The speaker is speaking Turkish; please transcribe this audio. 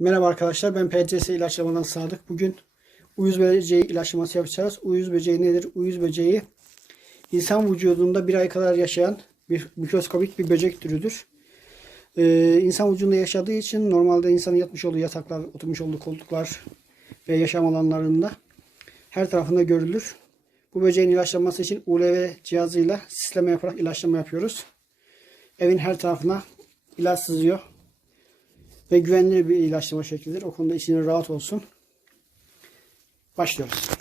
Merhaba arkadaşlar ben PCS ilaçlamadan Sadık. Bugün uyuz böceği ilaçlaması yapacağız. Uyuz böceği nedir? Uyuz böceği insan vücudunda bir ay kadar yaşayan bir mikroskobik bir böcek türüdür. Ee, insan vücudunda yaşadığı için normalde insanın yatmış olduğu yataklar, oturmuş olduğu koltuklar ve yaşam alanlarında her tarafında görülür. Bu böceğin ilaçlanması için ULV cihazıyla sisleme yaparak ilaçlama yapıyoruz. Evin her tarafına ilaç sızıyor ve güvenilir bir ilaçlama şeklidir. O konuda içine rahat olsun. Başlıyoruz.